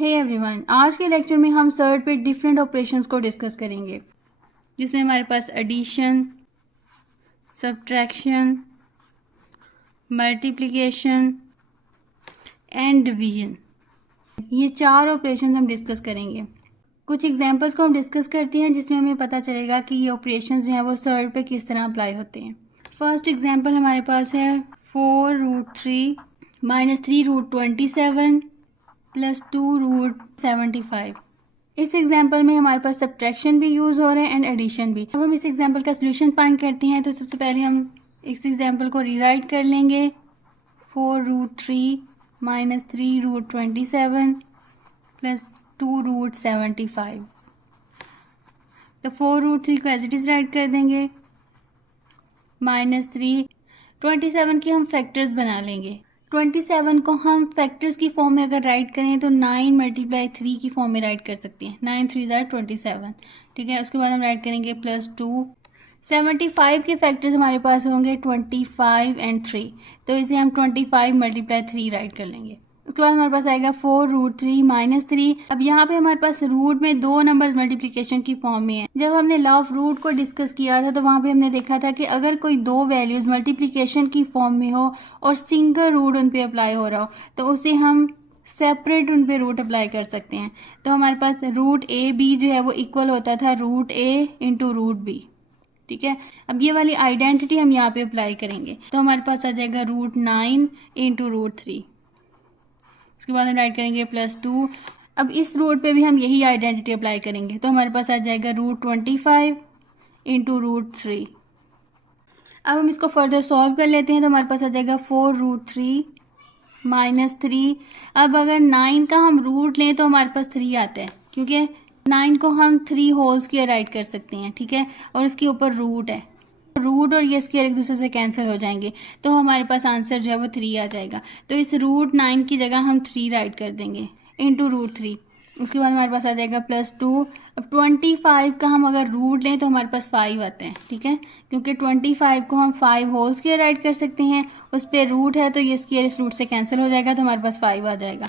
Hey everyone, आज के lecture में हम सर्ड पे डिफरेंट ऑपरेशंस को डिस्कस करेंगे, जिसमें हमारे पास addition, subtraction, multiplication and division, ये चार ऑपरेशंस हम डिस्कस करेंगे। कुछ एग्जांपल्स को हम डिस्कस करते हैं जिसमें हमें पता चलेगा कि ये ऑपरेशंस जो हैं वो सर्ड पे किस तरह अप्लाई होते हैं। फर्स्ट एग्जांपल हमारे पास है 4√3 - 3√27 + 2√75। इस एग्जाम्पल में हमारे पास सब्ट्रैक्शन भी यूज़ हो रहे हैं एंड एडिशन भी। अब हम इस एग्जाम्पल का सोल्यूशन फाइंड करते हैं, तो सबसे पहले हम इस एग्जाम्पल को रीराइट कर लेंगे। 4√3 - 3√27 + 2√75। तो 4√3 को एज इट इज़ राइट कर देंगे, -3, 27 के हम फैक्टर्स बना लेंगे। 27 को हम फैक्टर्स की फॉर्म में अगर राइट करें तो 9 × 3 की फॉर्म में राइट कर सकते हैं। 9 3 = 27, ठीक है। उसके बाद हम राइट करेंगे +2। 75 के फैक्टर्स हमारे पास होंगे 25 एंड 3, तो इसे हम 25 × 3 राइट कर लेंगे। उसके बाद हमारे पास आएगा 4√3 - 3। अब यहाँ पे हमारे पास रूट में दो नंबर्स मल्टीप्लिकेशन की फॉर्म में है। जब हमने लॉ ऑफ रूट को डिस्कस किया था तो वहाँ पे हमने देखा था कि अगर कोई दो वैल्यूज़ मल्टीप्लिकेशन की फॉर्म में हो और सिंगल रूट उन पे अप्लाई हो रहा हो तो उसे हम सेपरेट उन पे रूट अप्लाई कर सकते हैं। तो हमारे पास √a_b जो है वो इक्वल होता था √a × √b, ठीक है। अब ये वाली आइडेंटिटी हम यहाँ पे अप्लाई करेंगे, तो हमारे पास आ जाएगा √9 × √3। उसके बाद हम राइट करेंगे +2। अब इस रूट पे भी हम यही आइडेंटिटी अप्लाई करेंगे, तो हमारे पास आ जाएगा √25 × √3। अब हम इसको फर्दर सॉल्व कर लेते हैं, तो हमारे पास आ जाएगा 4√3 - 3। अब अगर 9 का हम रूट लें तो हमारे पास 3 आता है, क्योंकि 9 को हम 3 होल स्क्वायर राइट कर सकते हैं, ठीक है। और इसके ऊपर रूट है, रूट और ये स्क्वायर एक दूसरे से कैंसिल हो जाएंगे, तो हमारे पास आंसर जो है वो 3 आ जाएगा। तो इस √9 की जगह हम 3 राइट कर देंगे × √3। उसके बाद हमारे पास आ जाएगा +2। अब 25 का हम अगर रूट लें तो हमारे पास 5 आते हैं, ठीक है, क्योंकि 25 को हम 5 होल स्क्वायर राइट कर सकते हैं। उस पर रूट है तो ये स्क्वायर इस रूट से कैंसिल हो जाएगा, तो हमारे पास 5 आ जाएगा।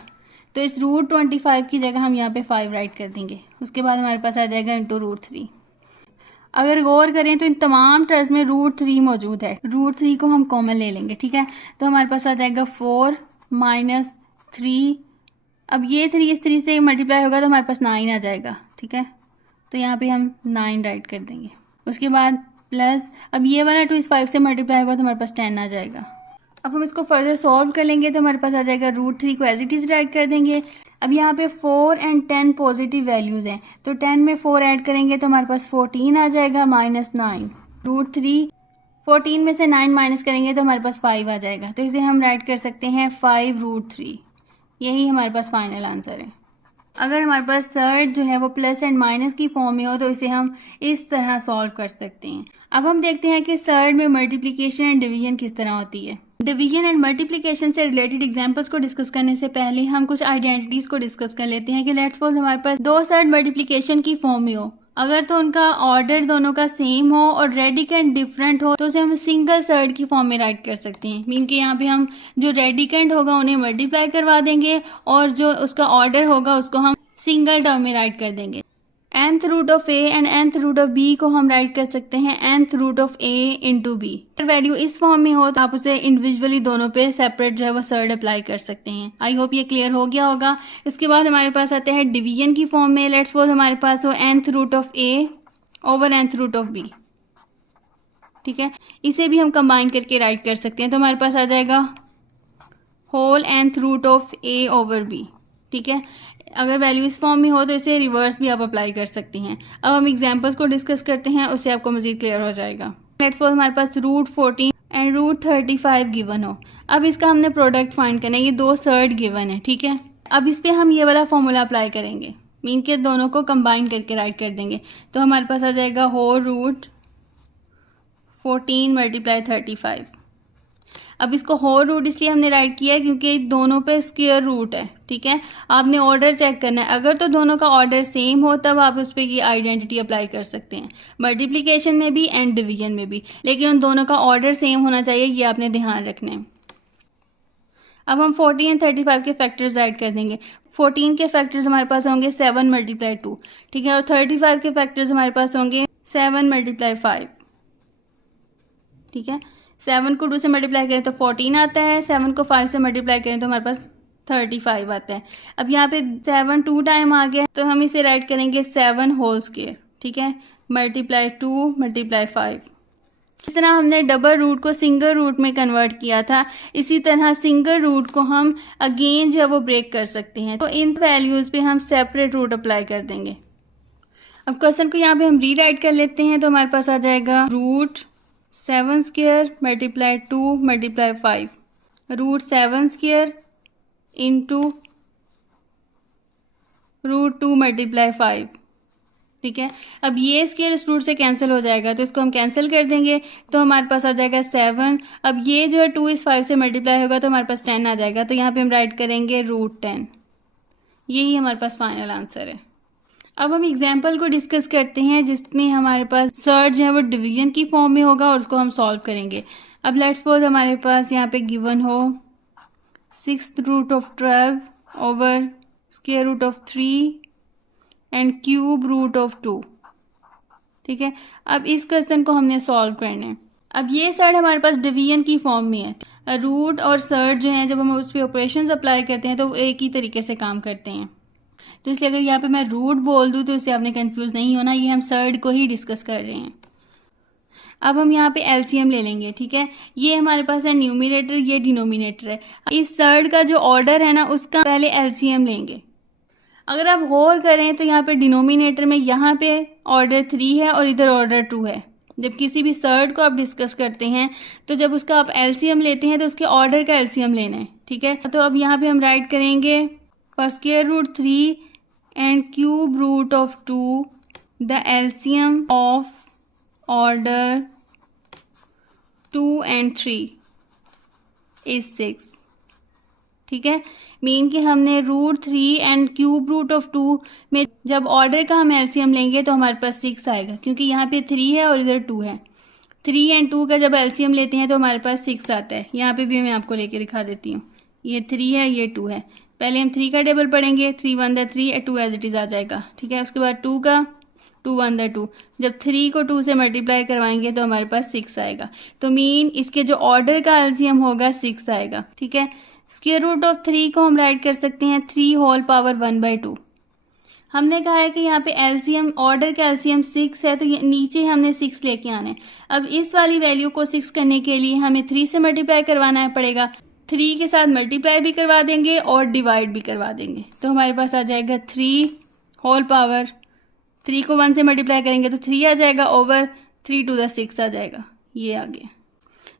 तो इस √25 की जगह हम यहाँ पे 5 राइट कर देंगे। उसके बाद हमारे पास आ जाएगा × √3। अगर गौर करें तो इन तमाम टर्म्स में √3 मौजूद है। √3 को हम कॉमन ले लेंगे, ठीक है। तो हमारे पास आ जाएगा 4 - 3। अब ये 3 इस 3 से मल्टीप्लाई होगा तो हमारे पास 9 आ जाएगा, ठीक है। तो यहाँ पे हम 9 राइट कर देंगे। उसके बाद प्लस, अब ये वाला 2 इस 5 से मल्टीप्लाई होगा तो हमारे पास 10 आ जाएगा। अब हम इसको फर्दर सॉल्व कर लेंगे तो हमारे पास आ जाएगा √3 को एज इट इज़ राइट कर देंगे। अब यहाँ पे 4 एंड 10 पॉजिटिव वैल्यूज़ हैं, तो 10 में 4 ऐड करेंगे तो हमारे पास 14 आ जाएगा -9। √3, 14 में से 9 माइनस करेंगे तो हमारे पास 5 आ जाएगा, तो इसे हम राइट कर सकते हैं 5√3। यही हमारे पास फाइनल आंसर है। अगर हमारे पास सर्ड जो है वो प्लस एंड माइनस की फॉर्म में हो तो इसे हम इस तरह सॉल्व कर सकते हैं। अब हम देखते हैं कि सर्ड में मल्टीप्लिकेशन एंड डिवीजन किस तरह होती है। डिवीजन एंड मल्टीप्लिकेशन से रिलेटेड एग्जांपल्स को डिस्कस करने से पहले हम कुछ आइडेंटिटीज़ को डिस्कस कर लेते हैं कि लेट्स सपोज हमारे पास दो सर्ड मल्टीप्लिकेशन की फॉर्म में हो, अगर तो उनका ऑर्डर दोनों का सेम हो और रेडिकेंड डिफरेंट हो तो उसे हम सिंगल सर्ड की फॉर्म में राइट कर सकते हैं। मीन कि यहाँ पे हम जो रेडिकेंड होगा उन्हें मल्टीप्लाई करवा देंगे और जो उसका ऑर्डर होगा उसको हम सिंगल टर्म में राइट कर देंगे। nth root of a and nth root of b को हम राइट कर सकते हैं nth root of a × b। अगर वैल्यू इस फॉर्म में हो तो आप उसे इंडिविजुअली दोनों पे सेपरेट जो है वो सर्ड अप्लाई कर सकते हैं। आई होप ये क्लियर हो गया होगा। इसके बाद हमारे पास आते हैं डिवीजन की फॉर्म में। लेट्स सपोज हमारे पास हो nth root of a over nth root of b, ठीक है। इसे भी हम कंबाइन करके राइट कर सकते हैं, तो हमारे पास आ जाएगा whole nth root of a over b, ठीक है। अगर वैल्यू इस फॉर्म में हो तो इसे रिवर्स भी आप अप्लाई कर सकती हैं। अब हम एग्जांपल्स को डिस्कस करते हैं, उससे आपको मज़ीद क्लियर हो जाएगा। लेट्स सपोज हमारे पास √14 एंड √35 गिवन हो। अब इसका हमने प्रोडक्ट फाइंड करना है, ये दो सर्ड गिवन है, ठीक है। अब इस पर हम ये वाला फॉर्मूला अप्लाई करेंगे, मीन के दोनों को कंबाइन करके राइट कर देंगे, तो हमारे पास आ जाएगा होल √14 × 35। अब इसको होल रूट इसलिए हमने राइट किया है क्योंकि दोनों पे स्क्वायर रूट है, ठीक है। आपने ऑर्डर चेक करना है, अगर तो दोनों का ऑर्डर सेम हो तब आप उस पर ये आइडेंटिटी अप्लाई कर सकते हैं, मल्टीप्लिकेशन में भी एंड डिवीजन में भी, लेकिन उन दोनों का ऑर्डर सेम होना चाहिए, ये आपने ध्यान रखना है। अब हम 40 एंड 35 के फैक्टर्स ऐड कर देंगे। 14 के फैक्टर्स हमारे पास होंगे 7 मल्टीप्लाई 2, ठीक है, और 35 के फैक्टर्स हमारे पास होंगे 7 मल्टीप्लाई 5, ठीक है। 7 को 2 से मल्टीप्लाई करें तो 14 आता है, 7 को 5 से मल्टीप्लाई करें तो हमारे पास 35 आता है। अब यहाँ पे 7 2 टाइम आ गया तो हम इसे राइट करेंगे 7 होल स्क्वायर, ठीक है, मल्टीप्लाई 2 मल्टीप्लाई 5। इस तरह हमने डबल रूट को सिंगल रूट में कन्वर्ट किया था, इसी तरह सिंगल रूट को हम अगेन जो है वो ब्रेक कर सकते हैं। तो इन वैल्यूज़ पे हम सेपरेट रूट अप्लाई कर देंगे। अब क्वेश्चन को यहाँ पे हम रीराइट कर लेते हैं तो हमारे पास आ जाएगा root 7 square multiply 2 multiply 5, root 7 square into root 2 multiply 5, ठीक है। अब ये स्क्वायर इस रूट से कैंसिल हो जाएगा तो इसको हम कैंसिल कर देंगे तो हमारे पास आ जाएगा 7। अब ये जो है 2 इस 5 से मल्टीप्लाई होगा तो हमारे पास 10 आ जाएगा, तो यहाँ पे हम राइट करेंगे रूट 10। यही हमारे पास फाइनल आंसर है। अब हम एग्जाम्पल को डिस्कस करते हैं जिसमें हमारे पास सर्च जो है वो डिवीजन की फॉर्म में होगा और उसको हम सॉल्व करेंगे। अब लेट्स सपोज हमारे पास यहाँ पे गिवन हो 6th root of 12 over square root of 3 and cube root of 2, ठीक है। अब इस क्वेश्चन को हमने सॉल्व करना है। अब ये सर्ड हमारे पास डिवीजन की फॉर्म में है। रूट और सर्ड जो है जब हम उस पर ऑपरेशंस अप्लाई करते हैं तो वो एक ही तरीके से काम करते हैं, तो इसलिए अगर यहाँ पे मैं रूट बोल दूँ तो इससे आपने कंफ्यूज नहीं होना, ये हम सर्ड को ही डिस्कस कर रहे हैं। अब हम यहाँ पे एलसीएम ले लेंगे, ठीक है। ये हमारे पास है न्यूमिनेटर, ये डिनोमिनेटर है। इस सर्ड का जो ऑर्डर है ना उसका पहले एलसीएम लेंगे। अगर आप गौर करें तो यहाँ पे डिनोमिनेटर में यहाँ पे ऑर्डर 3 है और इधर ऑर्डर 2 है। जब किसी भी सर्ड को आप डिस्कस करते हैं तो जब उसका आप एलसीएम लेते हैं तो उसके ऑर्डर का एलसीएम लेना है, ठीक है। तो अब यहाँ पे हम राइट करेंगे for square root 3 and cube root of 2 the LCM of order 2 and 3 is 6, ठीक है। मीन कि हमने root 3 and cube root of 2 में जब ऑर्डर का हम एलसीएम लेंगे तो हमारे पास 6 आएगा, क्योंकि यहाँ पे 3 है और इधर 2 है। 3 एंड 2 का जब एलसीएम लेते हैं तो हमारे पास 6 आता है। यहाँ पे भी मैं आपको लेके दिखा देती हूँ, ये 3 है ये 2 है। पहले हम 3 का टेबल पढ़ेंगे, 3 1 द 3 2 एज इट इज़ आ जाएगा, ठीक है। उसके बाद 2 का 2 1 द 2, जब 3 को 2 से मल्टीप्लाई करवाएंगे तो हमारे पास 6 आएगा। तो मीन इसके जो ऑर्डर का एलसीएम होगा 6 आएगा, ठीक है। स्क्वायर रूट ऑफ 3 को हम राइट कर सकते हैं 3 होल पावर 1/2। हमने कहा है कि यहाँ पे एलसीएम ऑर्डर का एलसीएम 6 है तो ये नीचे हमने 6 लेके आना है। अब इस वाली वैल्यू को 6 करने के लिए हमें 3 से मल्टीप्लाई करवाना पड़ेगा। 3 के साथ मल्टीप्लाई भी करवा देंगे और डिवाइड भी करवा देंगे, तो हमारे पास आ जाएगा 3 होल पावर, 3 को 1 से मल्टीप्लाई करेंगे तो 3 आ जाएगा ओवर 3 to the 6 आ जाएगा, ये आ गया।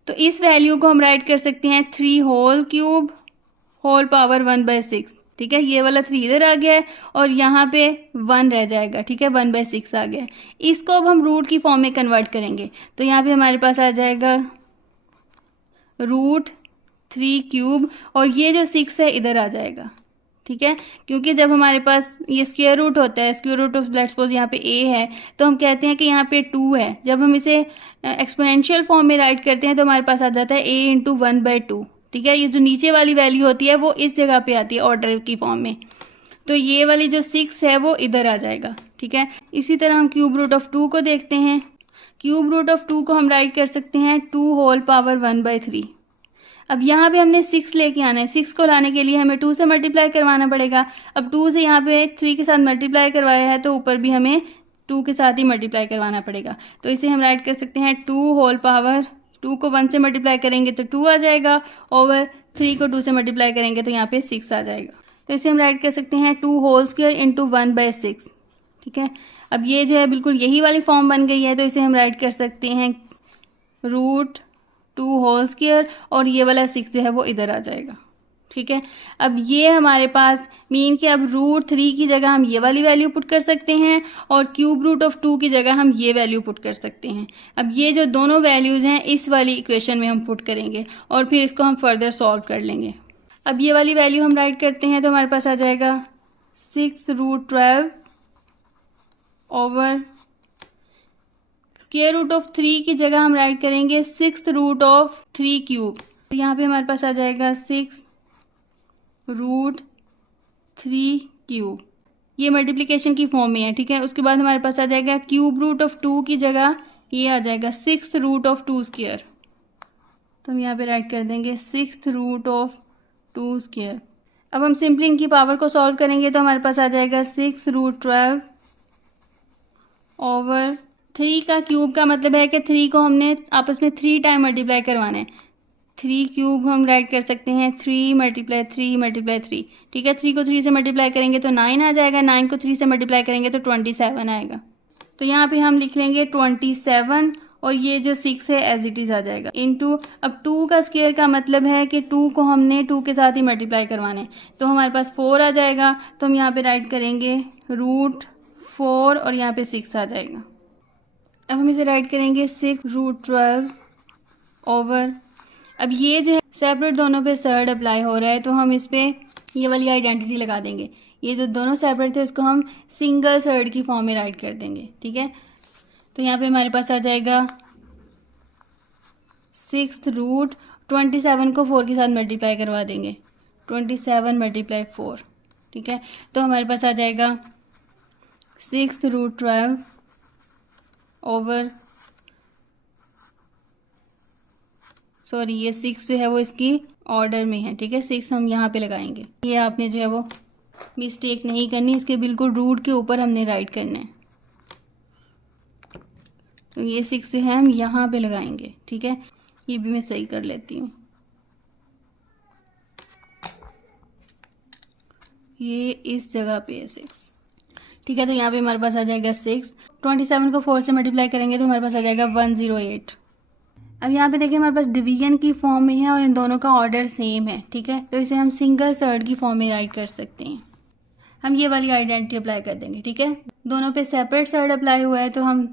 तो इस वैल्यू को हम राइट कर सकते हैं 3 होल क्यूब होल पावर 1/6, ठीक है। ये वाला 3 इधर आ गया है और यहाँ पे 1 रह जाएगा, ठीक है, 1/6 आ गया है। इसको अब हम रूट की फॉर्म में कन्वर्ट करेंगे तो यहाँ पे हमारे पास आ जाएगा रूट 3 क्यूब और ये जो 6 है इधर आ जाएगा, ठीक है। क्योंकि जब हमारे पास ये स्क्वायर रूट होता है, square root of let's suppose यहाँ पे a है तो हम कहते हैं कि यहाँ पे 2 है। जब हम इसे एक्सपोनेंशियल फॉर्म में राइट करते हैं तो हमारे पास आ जाता है a इंटू 1/2, ठीक है। ये जो नीचे वाली वैल्यू होती है वो इस जगह पे आती है ऑर्डर की फॉर्म में, तो ये वाली जो 6 है वो इधर आ जाएगा, ठीक है। इसी तरह हम क्यूब रूट ऑफ 2 को देखते हैं। क्यूब रूट ऑफ 2 को हम राइट कर सकते हैं 2 होल पावर 1/3। अब यहाँ पे हमने 6 लेके आना है। 6 को लाने के लिए हमें 2 से मल्टीप्लाई करवाना पड़ेगा। अब 2 से यहाँ पे 3 के साथ मल्टीप्लाई करवाया है तो ऊपर भी हमें 2 के साथ ही मल्टीप्लाई करवाना पड़ेगा, तो इसे हम राइट कर सकते हैं 2 होल पावर, 2 को 1 से मल्टीप्लाई करेंगे तो 2 आ जाएगा ओवर 3 को 2 से मल्टीप्लाई करेंगे तो यहाँ पे 6 आ जाएगा। तो इसे हम राइट कर सकते हैं 2 होल स्क्वायर इंटू 1/6, ठीक है। अब ये जो है बिल्कुल यही वाली फॉर्म बन गई है तो इसे हम राइट कर सकते हैं रूट 2 होल स्क्वायर और ये वाला 6 जो है वो इधर आ जाएगा, ठीक है। अब ये हमारे पास मीन कि अब रूट 3 की जगह हम ये वाली वैल्यू पुट कर सकते हैं और क्यूब रूट ऑफ 2 की जगह हम ये वैल्यू पुट कर सकते हैं। अब ये जो दोनों वैल्यूज़ हैं इस वाली इक्वेशन में हम पुट करेंगे और फिर इसको हम फर्दर सॉल्व कर लेंगे। अब ये वाली वैल्यू हम राइट करते हैं तो हमारे पास आ जाएगा 6 root 12 over square root of 3 की जगह हम राइट करेंगे 6th रूट ऑफ 3 क्यूब। तो यहाँ पे हमारे पास आ जाएगा 6 रूट 3 क्यूब, ये मल्टीप्लिकेशन की फॉर्म में है, ठीक है। उसके बाद हमारे पास आ जाएगा क्यूब रूट ऑफ 2 की जगह ये आ जाएगा 6 रूट ऑफ 2 स्क्वायर, तो हम यहाँ पे राइट कर देंगे 6 रूट ऑफ 2 स्क्वायर। अब हम सिंपली इनकी पावर को सॉल्व करेंगे तो हमारे पास आ जाएगा 6 रूट 12 ओवर 3 का क्यूब का मतलब है कि 3 को हमने आपस में 3 टाइम मल्टीप्लाई करवाना है। 3 क्यूब हम राइट कर सकते हैं 3 मल्टीप्लाई 3 मल्टीप्लाई 3, ठीक है। 3 को 3 से मल्टीप्लाई करेंगे तो 9 आ जाएगा, 9 को 3 से मल्टीप्लाई करेंगे तो 27 आएगा। तो यहाँ पे हम लिख लेंगे 27 और ये जो 6 है एज इट इज़ आ जाएगा इनटू, अब 2 का स्क्वायर का मतलब है कि 2 को हमने 2 के साथ ही मल्टीप्लाई करवाने, तो हमारे पास 4 आ जाएगा। तो हम यहाँ पे राइट करेंगे रूट 4 और यहाँ पे 6 आ जाएगा। अब हम इसे राइट करेंगे 6 रूट 12 ओवर, अब ये जो है सेपरेट दोनों पे सर्ड अप्लाई हो रहा है तो हम इस पर ये वाली आइडेंटिटी लगा देंगे। ये जो दोनों सेपरेट थे उसको हम सिंगल सर्ड की फॉर्म में राइट कर देंगे, ठीक है। तो यहाँ पे हमारे पास आ जाएगा 6 रूट 27 को 4 के साथ मल्टीप्लाई करवा देंगे, 27 मल्टीप्लाई 4, ठीक है। तो हमारे पास आ जाएगा 6 रूट 12 ओवर, सॉरी ये 6 जो है वो इसकी ऑर्डर में है, ठीक है। 6 हम यहाँ पे लगाएंगे, ये आपने जो है वो मिस्टेक नहीं करनी, इसके बिल्कुल रूट के ऊपर हमने राइट करना है। तो ये 6 जो है हम यहाँ पे लगाएंगे, ठीक है। ये भी मैं सही कर लेती हूँ, ये इस जगह पे है 6, ठीक है। तो यहाँ पे हमारे पास आ जाएगा 6, 27 को 4 से मल्टीप्लाई करेंगे तो हमारे पास आ जाएगा 108। अब यहाँ पे देखिए हमारे पास डिवीजन की फॉर्म में है और इन दोनों का ऑर्डर सेम है, ठीक है। तो इसे हम सिंगल सर्ड की फॉर्म में राइट कर सकते हैं। हम ये वाली आइडेंटिटी अप्लाई कर देंगे, ठीक है। दोनों पे सेपरेट सर्ड अप्लाई हुआ है तो हम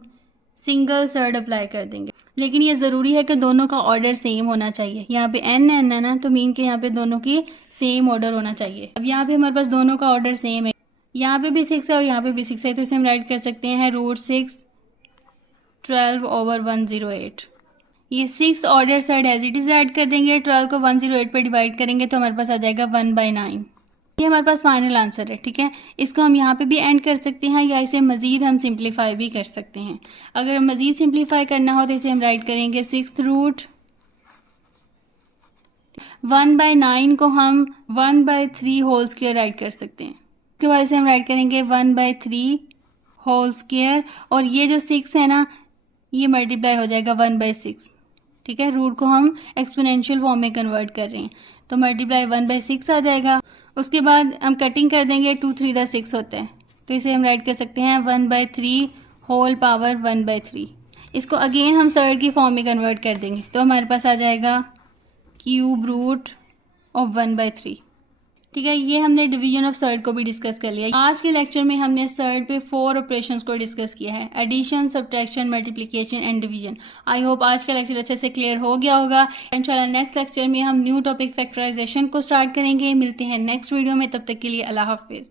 सिंगल सर्ड अप्लाई कर देंगे, लेकिन ये ज़रूरी है कि दोनों का ऑर्डर सेम होना चाहिए। यहाँ पे n है ना, तो मीन के यहाँ पे दोनों की सेम ऑर्डर होना चाहिए। अब यहाँ पे हमारे पास दोनों का ऑर्डर सेम है, यहाँ पे भी 6 है और यहाँ पे भी 6 है, तो इसे हम राइट कर सकते हैं रूट 6 12 ओवर 108। ये 6 order side as it is add कर देंगे, 12 को 108 पे डिवाइड करेंगे तो हमारे पास आ जाएगा 1/9। ये हमारे पास फाइनल आंसर है, ठीक है। इसको हम यहाँ पे भी एंड कर सकते हैं या इसे मज़ीद हम सिंप्लीफाई भी कर सकते हैं। अगर हम मज़ीद सिंप्लीफाई करना हो तो इसे हम राइट करेंगे 6 रूट 1/9 को हम 1/3 होल स्क्वायर राइट कर सकते हैं। उसके बाद इसे हम राइट करेंगे 1/3 होल स्क्वायर, और ये जो 6 है ना ये मल्टीप्लाई हो जाएगा 1/6, ठीक है। रूट को हम एक्सपोनेंशियल फॉर्म में कन्वर्ट कर रहे हैं तो मल्टीप्लाई 1/6 आ जाएगा। उसके बाद हम कटिंग कर देंगे, 2 3 6 होता है, तो इसे हम राइट कर सकते हैं 1/3 होल पावर 1/3। इसको अगेन हम सर्ड की फॉर्म में कन्वर्ट कर देंगे तो हमारे पास आ जाएगा क्यूब रूट ऑफ 1/3, ठीक है। ये हमने डिवीजन ऑफ सर्ड को भी डिस्कस कर लिया। आज के लेक्चर में हमने सर्ड पे 4 ऑपरेशंस को डिस्कस किया है, addition, subtraction, multiplication and division. I hope आज का लेक्चर अच्छे से क्लियर हो गया होगा। इंशाल्लाह नेक्स्ट लेक्चर में हम न्यू टॉपिक फैक्टराइजेशन को स्टार्ट करेंगे। मिलते हैं नेक्स्ट वीडियो में, तब तक के लिए अल्लाह हाफिज़।